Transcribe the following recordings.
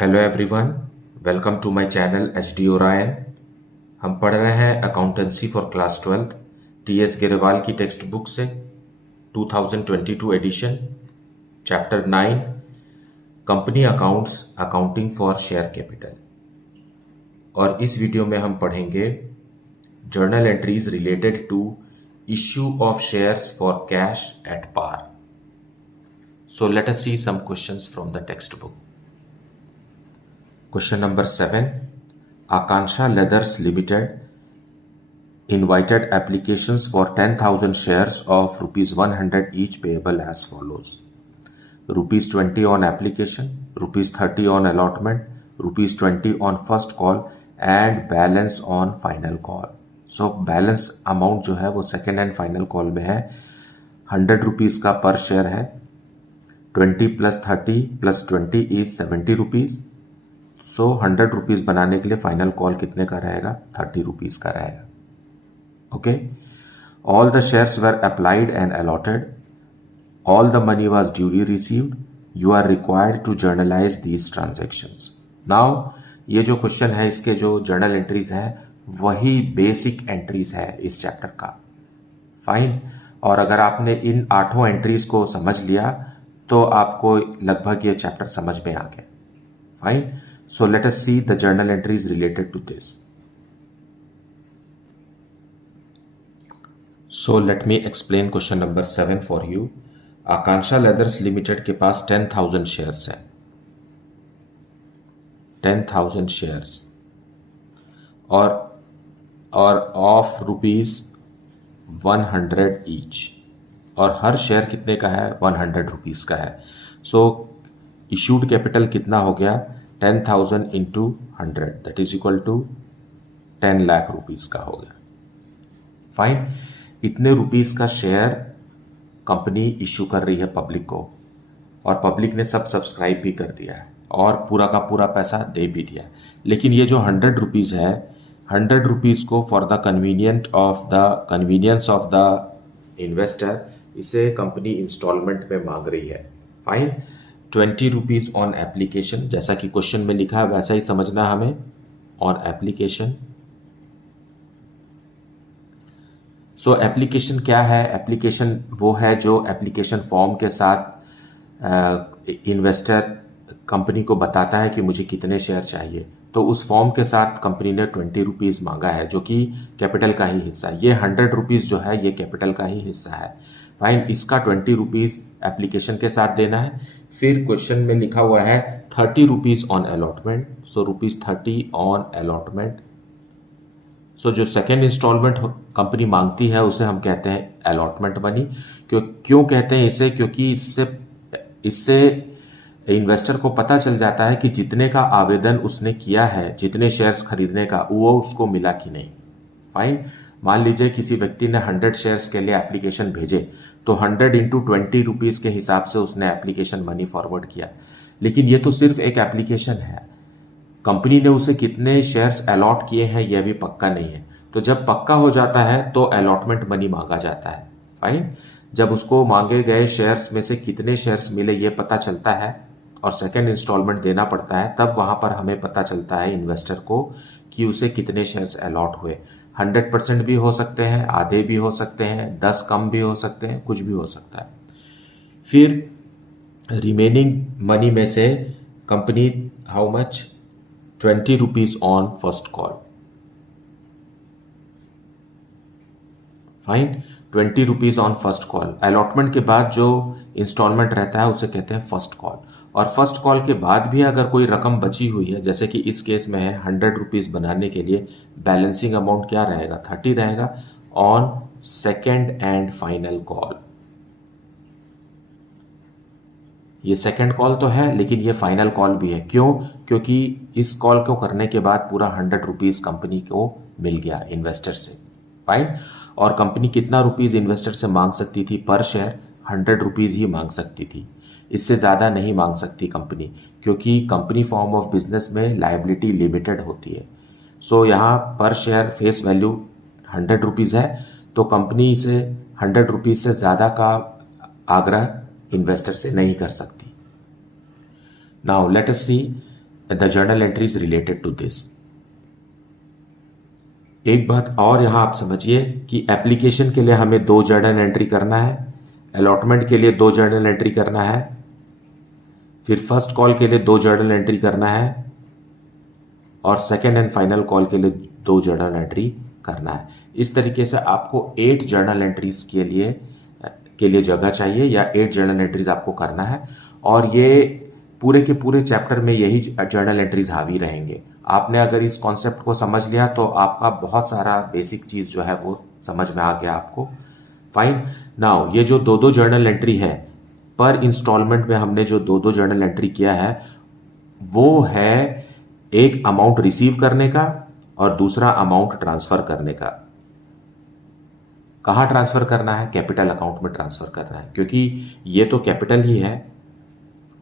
Hello everyone, welcome to my channel H D Orion. हम पढ़ रहे हैं accountancy for class 12 TS. Grewal की टेक्स्ट बुक से 2022 edition, chapter 9 company accounts, accounting for share capital. और इस वीडियो में हम पढ़ेंगे journal entries related to issue of shares for cash at par. So let us see some questions from the text book. Question number 7. Akansha Leathers Limited invited applications for 10,000 shares of rupees 100 each payable as follows. Rupees 20 on application, rupees 30 on allotment, rupees 20 on first call and balance on final call. So balance amount जो है वो second and final call में है 100 rupees का per share है। 20 plus 30 plus 20 is 70 rupees. So 100 rupees बनाने के लिए फाइनल कॉल कितने का रहेगा? 30 रुपीज़ का रहेगा। Okay, all the shares were applied and allotted, all the money was duly received, you are required to journalise these transactions. Now ये जो क्वेश्चन है इसके जो जर्नल एंट्रीज है वही बेसिक एंट्रीज है इस चैप्टर का। फाइन। और अगर आपने इन 8 एंट्रीज को समझ लिया तो आपको लगभग ये चैप्टर समझ में आ गया। Fine. So let us see the journal entries related to this. So let me explain question number 7 for you. Akansha Leathers Limited के पास 10,000 शेयर्स है। 10,000 शेयर्स और ऑफ रुपीज 100 ईच, और हर शेयर कितने का है? 100 रुपीज का है। सो इशूड कैपिटल कितना हो गया? 10,000 into 100 that is equal to 10 lakh rupees का हो गया। फाइन। इतने रुपीस का शेयर कंपनी इश्यू कर रही है पब्लिक को, और पब्लिक ने सब सब्सक्राइब भी कर दिया है और पूरा का पूरा पैसा दे भी दिया। लेकिन ये जो 100 रुपीज है, 100 रुपीज को for the convenience of the investor इसे कंपनी इंस्टॉलमेंट में मांग रही है। फाइन। 20 रुपीज़ ऑन एप्लीकेशन, जैसा कि क्वेश्चन में लिखा है वैसा ही समझना हमें। ऑन एप्लीकेशन, सो एप्लीकेशन क्या है? एप्लीकेशन वो है जो एप्लीकेशन फॉर्म के साथ इन्वेस्टर कंपनी को बताता है कि मुझे कितने शेयर चाहिए। तो उस फॉर्म के साथ कंपनी ने 20 रुपीज़ मांगा है जो कि कैपिटल का ही हिस्सा है। ये 100 रुपीज़ जो है ये कैपिटल का ही हिस्सा है। फाइन। इसका 20 रुपीज़ एप्लीकेशन के साथ देना है। फिर क्वेश्चन में लिखा हुआ है 30 rupees on allotment, so rupees 30 on allotment. So जो सेकेंड इंस्टॉलमेंट कंपनी मांगती है उसे हम कहते हैं अलॉटमेंट मनी। क्यों कहते हैं इसे? क्योंकि इससे इन्वेस्टर को पता चल जाता है कि जितने का आवेदन उसने किया है, जितने शेयर्स खरीदने का, वो उसको मिला कि नहीं। फाइन। मान लीजिए किसी व्यक्ति ने 100 शेयर्स के लिए एप्लीकेशन भेजे, तो 100 इंटू 20 रुपीज़ के हिसाब से उसने एप्लीकेशन मनी फॉरवर्ड किया। लेकिन ये तो सिर्फ एक एप्लीकेशन है, कंपनी ने उसे कितने शेयर्स अलॉट किए हैं यह भी पक्का नहीं है। तो जब पक्का हो जाता है तो अलॉटमेंट मनी मांगा जाता है। फाइन। जब उसको मांगे गए शेयर्स में से कितने शेयर्स मिले ये पता चलता है और सेकेंड इंस्टॉलमेंट देना पड़ता है, तब वहां पर हमें पता चलता है इन्वेस्टर को कि उसे कितने शेयर्स अलॉट हुए। 100% भी हो सकते हैं, आधे भी हो सकते हैं, 10 कम भी हो सकते हैं, कुछ भी हो सकता है। फिर रिमेनिंग मनी में से company how much? 20 rupees on first call. Fine. 20 rupees on first call. Allotment के बाद जो इंस्टॉलमेंट रहता है उसे कहते हैं फर्स्ट कॉल। और फर्स्ट कॉल के बाद भी अगर कोई रकम बची हुई है, जैसे कि इस केस में है 100 रुपीज़ बनाने के लिए, बैलेंसिंग अमाउंट क्या रहेगा? 30 रहेगा on second and final call. ये सेकेंड कॉल तो है लेकिन ये फाइनल कॉल भी है। क्यों? क्योंकि इस कॉल को करने के बाद पूरा 100 रुपीज़ कंपनी को मिल गया इन्वेस्टर से। फाइन। और कंपनी कितना रुपीज़ इन्वेस्टर से मांग सकती थी पर शेयर? 100 रुपीज़ ही मांग सकती थी, इससे ज़्यादा नहीं मांग सकती कंपनी, क्योंकि कंपनी फॉर्म ऑफ बिजनेस में लायबिलिटी लिमिटेड होती है। सो यहाँ पर शेयर फेस वैल्यू 100 रुपीज़ है, तो कंपनी इसे 100 रुपीज़ से ज़्यादा का आग्रह इन्वेस्टर से नहीं कर सकती। Now let us see the journal entries related to this. एक बात और यहां आप समझिए कि एप्लीकेशन के लिए हमें 2 जर्नल एंट्री करना है, अलॉटमेंट के लिए 2 जर्नल एंट्री करना है, फिर फर्स्ट कॉल के लिए 2 जर्नल एंट्री करना है, और सेकेंड एंड फाइनल कॉल के लिए 2 जर्नल एंट्री करना है। इस तरीके से आपको 8 जर्नल एंट्रीज के लिए जगह चाहिए, या 8 जर्नल एंट्रीज आपको करना है, और ये पूरे के पूरे चैप्टर में यही जर्नल एंट्रीज हावी रहेंगे। आपने अगर इस कॉन्सेप्ट को समझ लिया तो आपका बहुत सारा बेसिक चीज जो है वो समझ में आ गया आपको। फाइन। नाउ ये जो 2-2 जर्नल एंट्री है, पर इंस्टॉलमेंट में हमने जो 2-2 जर्नल एंट्री किया है, वो है एक अमाउंट रिसीव करने का और दूसरा अमाउंट ट्रांसफर करने का। कहां ट्रांसफर करना है? कैपिटल अकाउंट में ट्रांसफर करना है, क्योंकि ये तो कैपिटल ही है।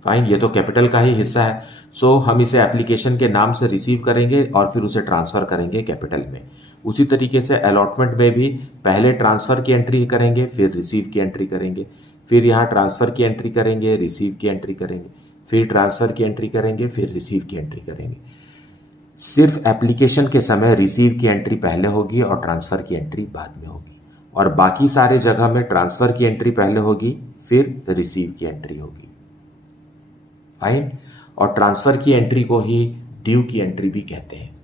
फाइन, ये तो कैपिटल का ही हिस्सा है। सो हम इसे एप्लीकेशन के नाम से रिसीव करेंगे और फिर उसे ट्रांसफर करेंगे कैपिटल में। उसी तरीके से अलॉटमेंट में भी पहले ट्रांसफर की एंट्री करेंगे, फिर रिसीव की एंट्री करेंगे, फिर यहां ट्रांसफर की एंट्री करेंगे, रिसीव की एंट्री करेंगे, फिर ट्रांसफर की एंट्री करेंगे, फिर रिसीव की एंट्री करेंगे। सिर्फ एप्लीकेशन के समय रिसीव की एंट्री पहले होगी और ट्रांसफर की एंट्री बाद में होगी, और बाकी सारे जगह में ट्रांसफर की एंट्री पहले होगी, फिर रिसीव की एंट्री होगी। फाइन। और ट्रांसफर की एंट्री को ही ड्यू की एंट्री भी कहते हैं।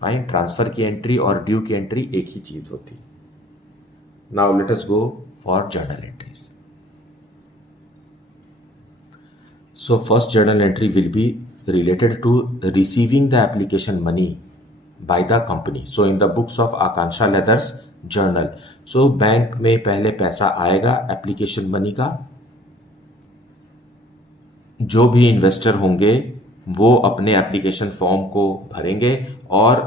फाइन, ट्रांसफर की एंट्री और ड्यू की एंट्री एक ही चीज होती है। Now let us go for journal entries. So first journal entry will B related to receiving the application money by the company. So in the books of Akansha Leathers journal, so bank में पहले पैसा आएगा application money का। जो भी investor होंगे वो अपने एप्लीकेशन फॉर्म को भरेंगे और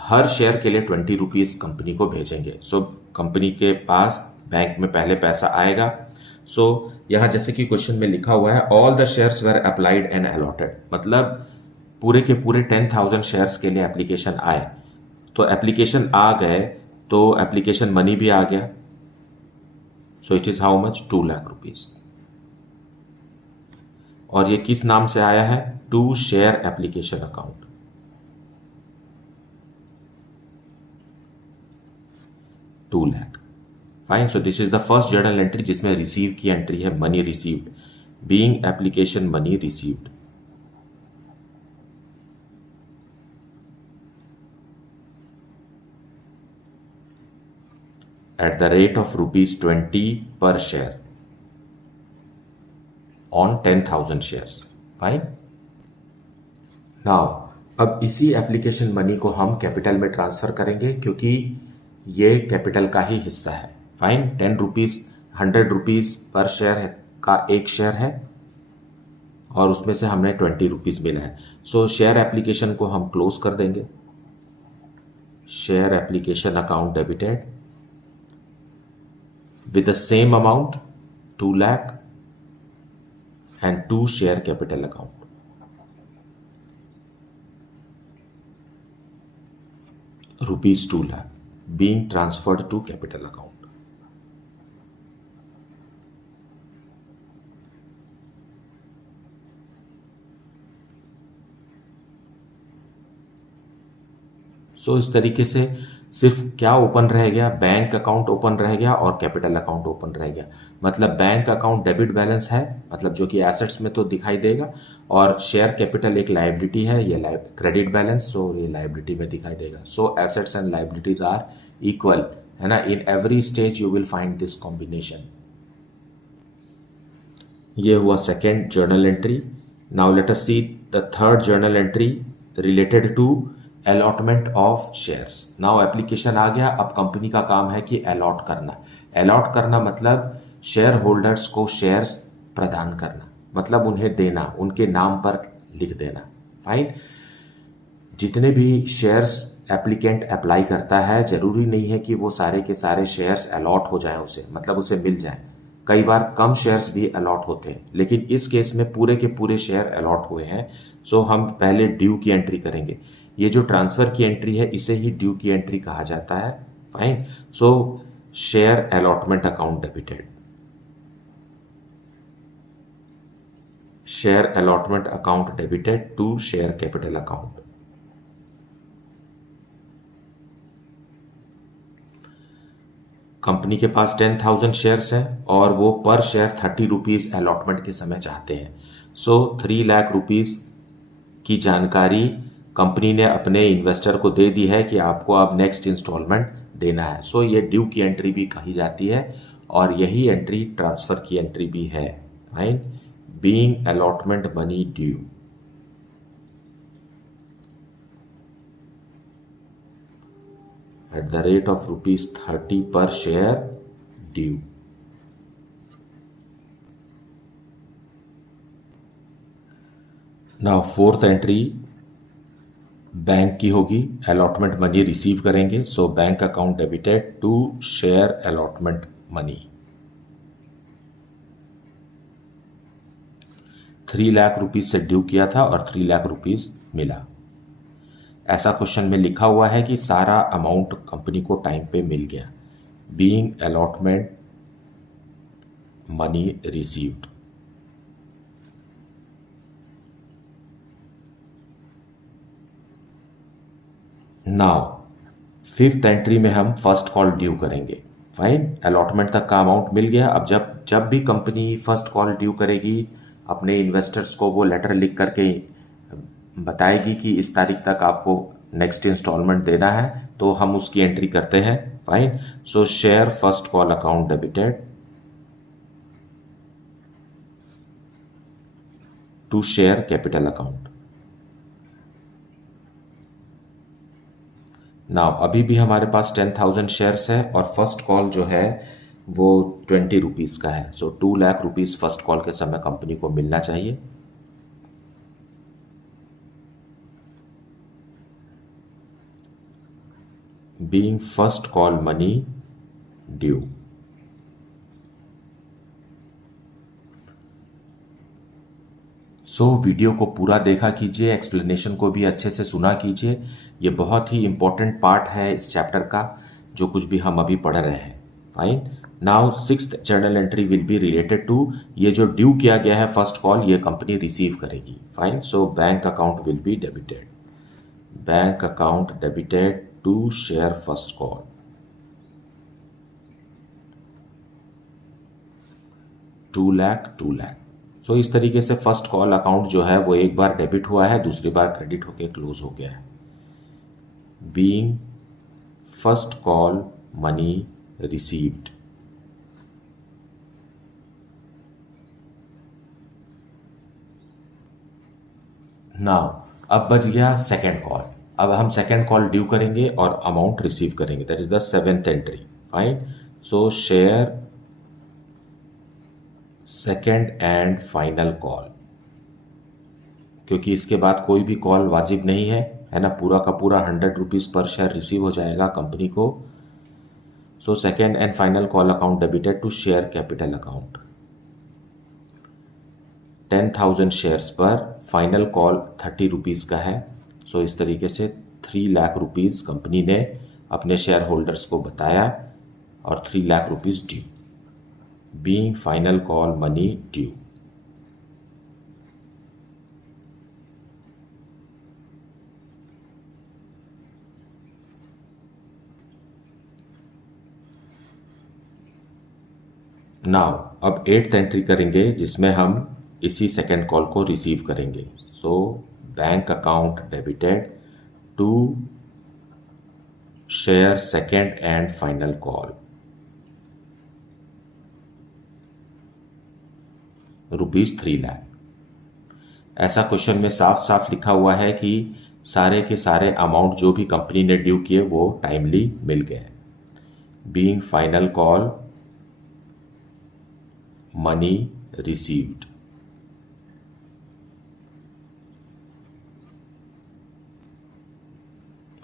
हर शेयर के लिए 20 रुपीज कंपनी को भेजेंगे। सो कंपनी के पास बैंक में पहले पैसा आएगा। सो यहां जैसे कि क्वेश्चन में लिखा हुआ है, all the shares were applied and allotted, मतलब पूरे के पूरे 10,000 शेयर्स के लिए एप्लीकेशन आए। तो एप्लीकेशन आ गए तो एप्लीकेशन मनी भी आ गया। So it is how much? 2 lakh rupees. और ये किस नाम से आया है? To share application account. $2 lakh. Fine. So this is the first journal entry जिसमें रिसीव की एंट्री है, money received, being application money received. At the rate of ₹20 per share on 10,000 shares. Fine. Now अब इसी एप्लीकेशन मनी को हम capital में transfer करेंगे, क्योंकि ये कैपिटल का ही हिस्सा है। Fine. 10 rupees, 100 rupees per share का एक शेयर है और उसमें से हमें 20 रुपीज मिला है। सो शेयर एप्लीकेशन को हम क्लोज कर देंगे। Share application account debited with the same amount, 2 lakh, and 2 share capital account. Rupees 2 lakh being transferred to capital account. सो इस तरीके से सिर्फ क्या ओपन रह गया? बैंक अकाउंट ओपन रह गया और कैपिटल अकाउंट ओपन रह गया। मतलब बैंक अकाउंट डेबिट बैलेंस है, मतलब जो कि एसेट्स में तो दिखाई देगा, और शेयर कैपिटल एक लायबिलिटी है, ये क्रेडिट बैलेंस, सो ये लायबिलिटी में दिखाई देगा। So assets and liabilities are equal, है ना। In every stage you will find this combination. ये हुआ second journal entry. Now let us see the third journal entry related to allotment of shares. Now application आ गया, अब company का काम है कि अलॉट करना। अलॉट करना मतलब शेयर होल्डर्स को शेयर्स प्रदान करना, मतलब उन्हें देना, उनके नाम पर लिख देना। फाइन। जितने भी शेयर्स एप्लीकेंट अप्लाई करता है, जरूरी नहीं है कि वो सारे के सारे शेयर्स अलॉट हो जाएं उसे, मतलब उसे मिल जाए। कई बार कम शेयर्स भी अलॉट होते हैं, लेकिन इस केस में पूरे के पूरे शेयर अलॉट हुए हैं। सो हम पहले ड्यू की एंट्री करेंगे। ये जो ट्रांसफर की एंट्री है इसे ही ड्यू की एंट्री कहा जाता है। Fine. So share allotment account debited, share allotment account debited to share capital account. Company के पास 10,000 शेयर्स हैं और वो पर शेयर 30 रुपीज़ अलॉटमेंट के समय चाहते हैं। सो 3 लाख रुपीज़ की जानकारी कंपनी ने अपने इन्वेस्टर को दे दी है कि आपको अब नेक्स्ट इंस्टॉलमेंट देना है। सो ये ड्यू की एंट्री भी कही जाती है और यही एंट्री ट्रांसफर की एंट्री भी है। Fine, being allotment money due. at the rate of rupees 30 per share due. Now fourth entry bank की होगी, अलॉटमेंट मनी रिसीव करेंगे। So bank account debited to share allotment money. 3 lakh rupees से due किया था और 3 lakh rupees मिला। ऐसा question में लिखा हुआ है कि सारा अमाउंट कंपनी को टाइम पे मिल गया। Being allotment money received. Now fifth entry में हम फर्स्ट कॉल ड्यू करेंगे। फाइन, अलॉटमेंट तक का अमाउंट मिल गया। अब जब भी कंपनी फर्स्ट कॉल ड्यू करेगी, अपने इन्वेस्टर्स को वो लेटर लिख करके बताएगी कि इस तारीख तक आपको नेक्स्ट इंस्टॉलमेंट देना है, तो हम उसकी एंट्री करते हैं। Fine, so share first call account debited to share capital account. Now अभी भी हमारे पास 10,000 शेयर्स है और फर्स्ट कॉल जो है वो 20 रुपीज़ का है। सो 2 लाख रुपीज़ फर्स्ट कॉल के समय कंपनी को मिलना चाहिए। Being first call money due. So video को पूरा देखा कीजिए, एक्सप्लेनेशन को भी अच्छे से सुना कीजिए। ये बहुत ही इंपॉर्टेंट पार्ट है इस चैप्टर का, जो कुछ भी हम अभी पढ़ रहे हैं। Fine, now sixth journal entry will be related to ये जो ड्यू किया गया है फर्स्ट कॉल, ये कंपनी रिसीव करेगी। Fine, so bank account will be debited. Bank account debited to share first call. Two lakh. So इस तरीके से फर्स्ट कॉल अकाउंट जो है वो एक बार डेबिट हुआ है, दूसरी बार क्रेडिट होके क्लोज हो गया है। Being first call money received. Now अब बच गया सेकेंड कॉल। अब हम सेकेंड कॉल ड्यू करेंगे और अमाउंट रिसीव करेंगे। That is the seventh entry. Fine, so share second and final call. क्योंकि इसके बाद कोई भी कॉल वाजिब नहीं है ना, पूरा का पूरा 100 रुपीज़ पर शेयर रिसीव हो जाएगा कंपनी को। So second and final call account debited to share capital account. 10,000 shares पर फाइनल कॉल 30 रुपीज़ का है। सो इस तरीके से 3 लाख रुपीज़ कंपनी ने अपने शेयर होल्डर्स को बताया और 3 lakh rupees due. Being final call money due. Now अब 8th एंट्री करेंगे, जिसमें हम इसी सेकेंड कॉल को रिसीव करेंगे। So bank account debited to share second and final call. ₹3 lakh. ऐसा क्वेश्चन में साफ साफ लिखा हुआ है कि सारे के सारे अमाउंट जो भी कंपनी ने ड्यू किए वो टाइमली मिल गए। Being final call money received.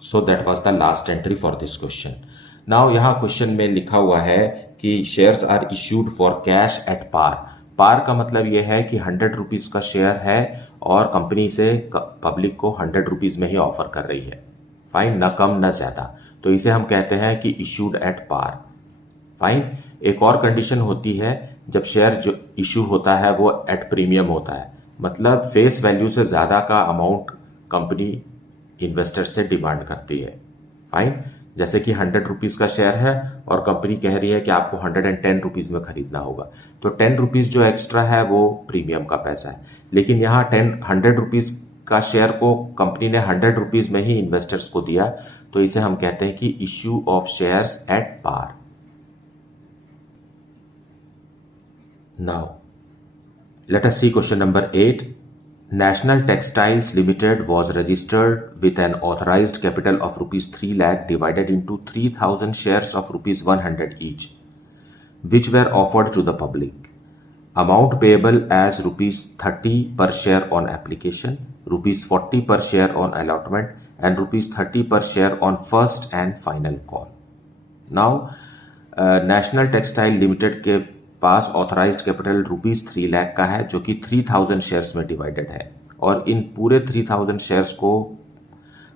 So that was the last entry for this question. Now यहां क्वेश्चन में लिखा हुआ है कि shares are issued for cash at par. Par का मतलब यह है कि 100 रुपीज़ का शेयर है और कंपनी से पब्लिक को 100 रुपीज़ में ही ऑफर कर रही है। फाइन, न कम न ज़्यादा, तो इसे हम कहते हैं कि इश्यूड एट पार। फाइन, एक और कंडीशन होती है जब शेयर जो इशू होता है वो एट प्रीमियम होता है। मतलब फेस वैल्यू से ज़्यादा का अमाउंट कंपनी इन्वेस्टर से डिमांड करती है। फाइन। जैसे कि 100 रुपीज़ का शेयर है और कंपनी कह रही है कि आपको 110 रुपीज़ में खरीदना होगा, तो 10 रुपीज़ जो एक्स्ट्रा है वो प्रीमियम का पैसा है। लेकिन यहाँ 100 रुपीज़ का शेयर को कंपनी ने 100 रुपीज़ में ही इन्वेस्टर्स को दिया, तो इसे हम कहते हैं कि issue of shares at par. Now let us see question number 8. National Textiles Limited was registered with an authorized capital of rupees 3 lakh divided into 3000 shares of rupees 100 each, which were offered to the public. Amount payable as rupees 30 per share on application, rupees 40 per share on allotment, and rupees 30 per share on first and final call. Now, national textile limited के पास authorised capital ₹3 lakh का है, जो कि 3000 shares में divided है, और इन पूरे 3000 shares को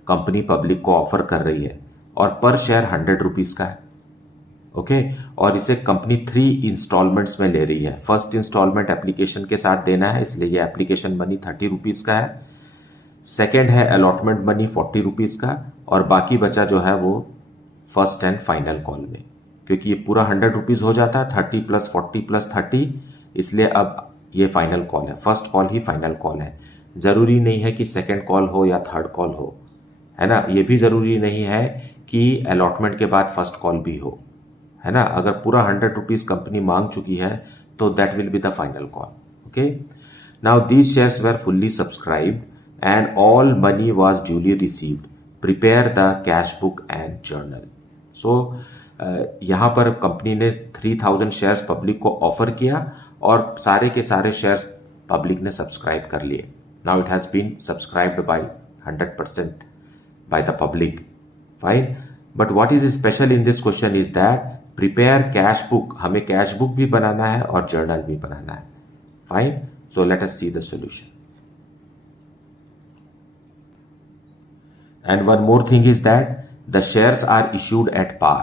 कंपनी पब्लिक को ऑफर कर रही है और पर शेयर 100 रुपीज़ का है। ओके, और इसे कंपनी 3 इंस्टॉलमेंट्स में ले रही है। फर्स्ट इंस्टॉलमेंट एप्लीकेशन के साथ देना है, इसलिए ये एप्लीकेशन मनी 30 रुपीज़ का है। सेकेंड है अलॉटमेंट मनी 40 रुपीज़ का, और बाकी बचा जो है वो फर्स्ट एंड फाइनल कॉल में, क्योंकि ये पूरा 100 रुपीज़ हो जाता है 30 + 40 + 30, इसलिए अब ये फाइनल कॉल है। फर्स्ट कॉल ही फाइनल कॉल है। ज़रूरी नहीं है कि सेकंड कॉल हो या थर्ड कॉल हो, है ना। ये भी ज़रूरी नहीं है कि अलॉटमेंट के बाद फर्स्ट कॉल भी हो, है ना। अगर पूरा 100 रुपीज़ कंपनी मांग चुकी है तो that will be the final call. Okay, now these shares were fully subscribed and all money was duly received. Prepare the cash book and journal. So यहाँ पर कंपनी ने 3000 शेयर्स पब्लिक को offer किया और सारे के सारे शेयर्स पब्लिक ने सब्सक्राइब कर लिए। Now it has been subscribed by 100% by the public. Fine, but what is special in this question is that prepare cash book, हमें कैश बुक भी बनाना है और जर्नल भी बनाना है। Fine, so let us see the solution. And one more thing is that the shares are issued at par.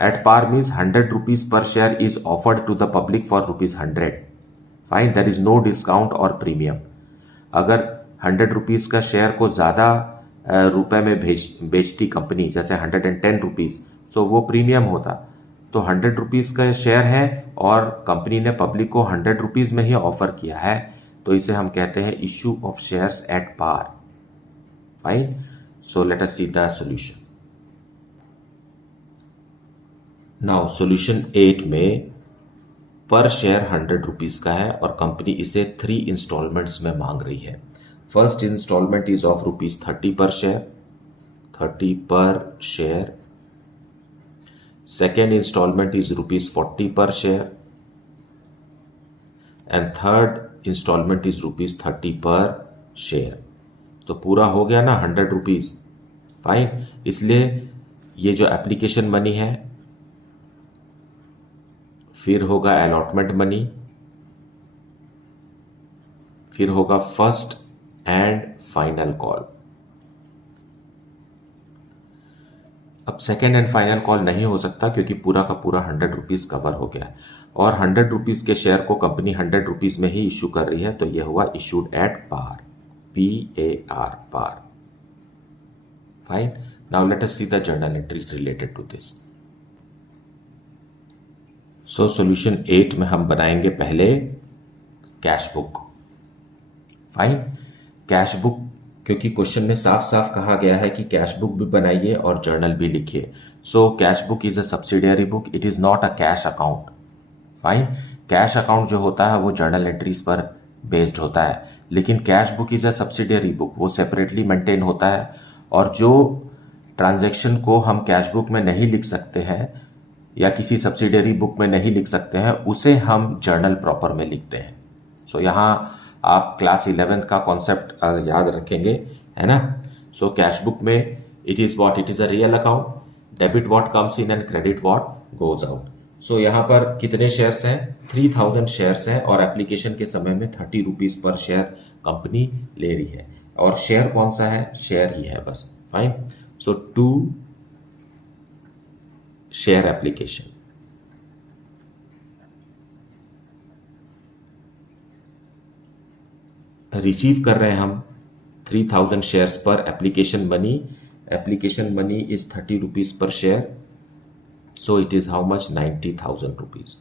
At par means 100 rupees per share is offered to the public for rupees 100. Fine, there is no discount or premium. अगर 100 rupees का share को ज़्यादा रुपए में बेचती company, जैसे 110 rupees, सो वो premium होता। तो 100 रुपीज़ का शेयर है और कंपनी ने पब्लिक को 100 रुपीज़ में ही ऑफर किया है, तो इसे हम कहते हैं issue of shares at par. Fine, so let us see the solution. Now solution 8 में पर शेयर 100 रुपीज़ का है और कंपनी इसे 3 इंस्टॉलमेंट्स में मांग रही है। First instalment is of rupees 30 per share, 30 per share. Second instalment is rupees 40 per share, and third instalment is rupees 30 per share. तो पूरा हो गया ना 100 रुपीज़। फाइन, इसलिए ये जो एप्लीकेशन मनी है, फिर होगा अलॉटमेंट मनी, फिर होगा फर्स्ट एंड फाइनल कॉल। अब सेकेंड एंड फाइनल कॉल नहीं हो सकता क्योंकि पूरा का पूरा 100 रुपीज़ कवर हो गया, और 100 रुपीज़ के शेयर को कंपनी 100 रुपीज़ में ही इशू कर रही है, तो ये हुआ issued at par, PAR, par. Fine. Now let us see the journal entries related to this. So solution 8 में हम बनाएंगे पहले cash book. Fine, cash book, क्योंकि क्वेश्चन में साफ साफ कहा गया है कि कैश बुक भी बनाइए और जर्नल भी लिखिए। सो cash book is a subsidiary book, it is not a cash account. Fine, cash account जो होता है वो जर्नल एंट्रीज पर बेस्ड होता है, लेकिन cash book is a subsidiary book, वो सेपरेटली मेंटेन होता है, और जो ट्रांजैक्शन को हम कैश बुक में नहीं लिख सकते हैं या किसी सब्सिडियरी बुक में नहीं लिख सकते हैं, उसे हम जर्नल प्रॉपर में लिखते हैं। सो यहाँ आप क्लास 11th का कॉन्सेप्ट याद रखेंगे, है ना। सो कैश बुक में it is what, it is a real account, debit what comes in and credit what goes out. So यहाँ पर कितने शेयर्स हैं, 3000 शेयर्स हैं, और एप्लीकेशन के समय में 30 रुपीज़ पर शेयर कंपनी ले रही है, और शेयर कौन सा है, शेयर ही है बस। Fine, so 2 share application. Receive कर रहे हैं हम 3000 शेयर्स पर application money. Application money is 30 rupees per share. So it is how much? 90,000 rupees.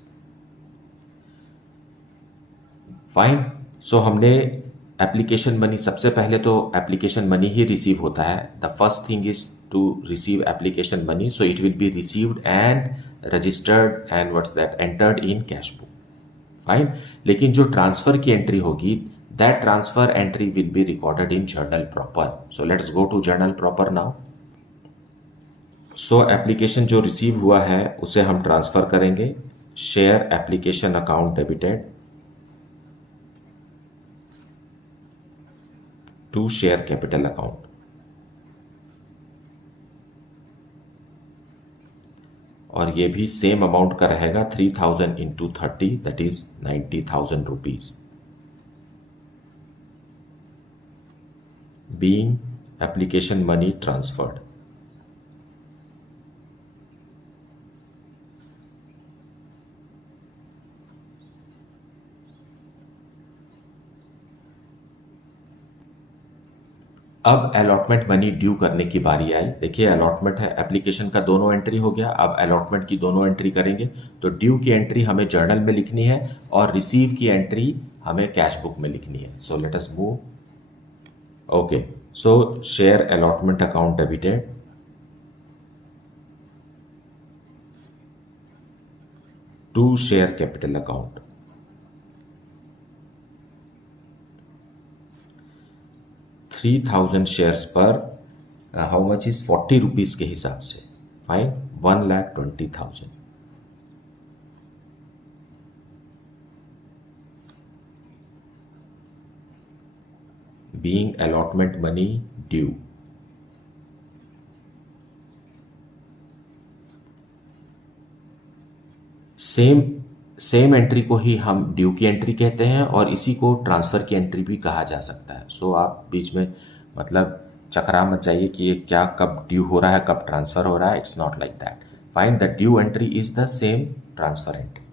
Fine. So हमने एप्लीकेशन मनी, सबसे पहले तो एप्लीकेशन मनी ही रिसीव होता है. The first thing is to receive application money. So it will be received and registered and what's that entered in cash book. Fine. लेकिन जो transfer की entry होगी, that transfer entry will be recorded in journal proper. So let's go to journal proper now. So application जो receive हुआ है उसे हम transfer करेंगे. Share application account debited to share capital account. और ये भी सेम अमाउंट का रहेगा. 3000 into 30 that is 90,000 rupees. Being application money transferred. अब अलॉटमेंट मनी ड्यू करने की बारी आई. देखिए अलॉटमेंट है, एप्लीकेशन का दोनों एंट्री हो गया. अब अलॉटमेंट की दोनों एंट्री करेंगे. तो ड्यू की एंट्री हमें जर्नल में लिखनी है और रिसीव की एंट्री हमें कैश बुक में लिखनी है. So let us move. Okay. So share allotment account debited to share capital account. 3000 shares पर हाउ मच इज 40 रुपीज के हिसाब से. Fine. 1,20,000. Being allotment money due. Same entry को ही हम ड्यू की एंट्री कहते हैं और इसी को ट्रांसफर की एंट्री भी कहा जा सकता है. सो आप बीच में मतलब चकरा मत जाइए कि ये क्या कब ड्यू हो रहा है कब ट्रांसफर हो रहा है. It's not like that. Fine. The due entry is the same transfer entry.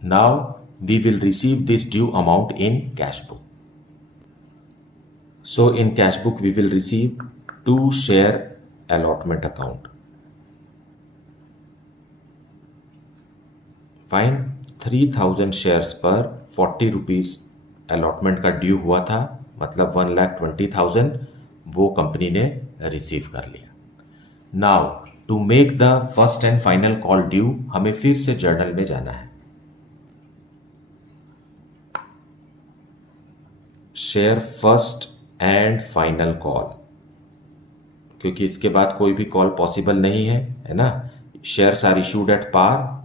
Now we will receive this due amount in cash book. So in cash book we will receive to share allotment account. Fine. 3000 shares पर 40 rupees allotment का due हुआ था, मतलब 1,20,000 वो company ने receive कर लिया. Now to make the first and final call due हमें फिर से जर्नल में जाना है. Share first and final call, क्योंकि इसके बाद कोई भी कॉल पॉसिबल नहीं है ना. Shares are issued at par.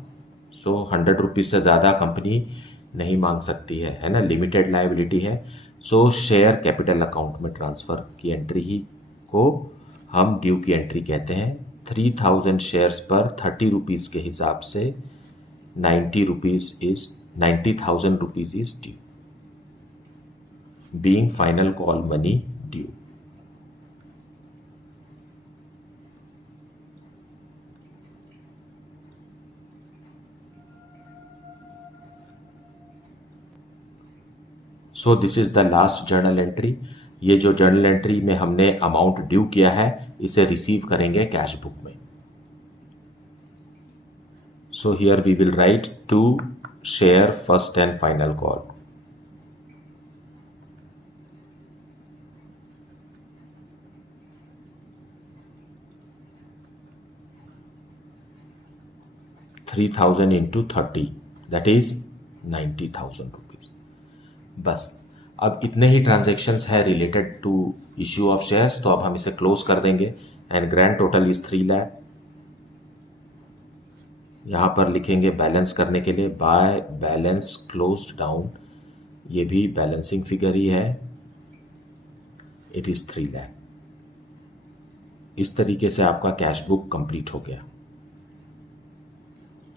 So 100 rupees से ज़्यादा कंपनी नहीं मांग सकती है ना. लिमिटेड लायबिलिटी है. सो शेयर कैपिटल अकाउंट में ट्रांसफर की एंट्री ही को हम ड्यू की एंट्री कहते हैं. 3000 शेयर्स पर 30 रुपीज के हिसाब से 90,000 rupees is due. Being final call money due. So this is the last journal entry. ये जो जर्नल एंट्री में हमने अमाउंट ड्यू किया है इसे रिसीव करेंगे कैश बुक में. So here we will write to share first and final call. $3,000 into 30 that is 90,000 rupees. बस अब इतने ही ट्रांजैक्शंस है related to issue of shares. तो अब हम इसे क्लोज कर देंगे and grand total is 3 lakh. यहां पर लिखेंगे बैलेंस करने के लिए बाय बैलेंस क्लोज्ड डाउन. ये भी बैलेंसिंग फिगर ही है. It is 3 lakh. इस तरीके से आपका कैश बुक कंप्लीट हो गया.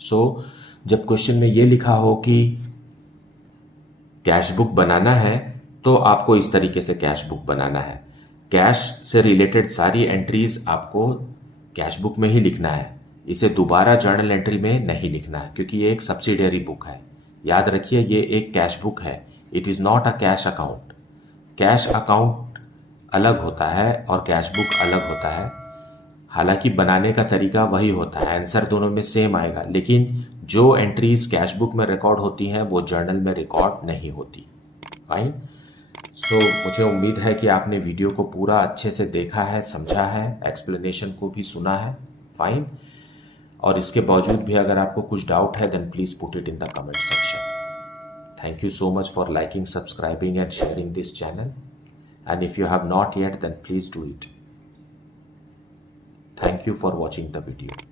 सो जब क्वेश्चन में ये लिखा हो कि कैश बुक बनाना है तो आपको इस तरीके से कैश बुक बनाना है. कैश से रिलेटेड सारी एंट्रीज आपको कैश बुक में ही लिखना है. इसे दोबारा जर्नल एंट्री में नहीं लिखना है क्योंकि ये एक सब्सिडियरी बुक है. याद रखिए ये एक कैश बुक है, it is not a cash account. Cash account अलग होता है और कैश बुक अलग होता है। हालांकि बनाने का तरीका वही होता है, आंसर दोनों में सेम आएगा, लेकिन जो एंट्रीज कैश बुक में रिकॉर्ड होती हैं वो जर्नल में रिकॉर्ड नहीं होती। फाइन। सो मुझे उम्मीद है कि आपने वीडियो को पूरा अच्छे से देखा है, समझा है, एक्सप्लेनेशन को भी सुना है। फाइन। और इसके बावजूद भी अगर आपको कुछ डाउट है then please put it in the comment section. Thank you so much for liking, subscribing and sharing this channel. And if you have not yet, then please do it. Thank you for watching the video.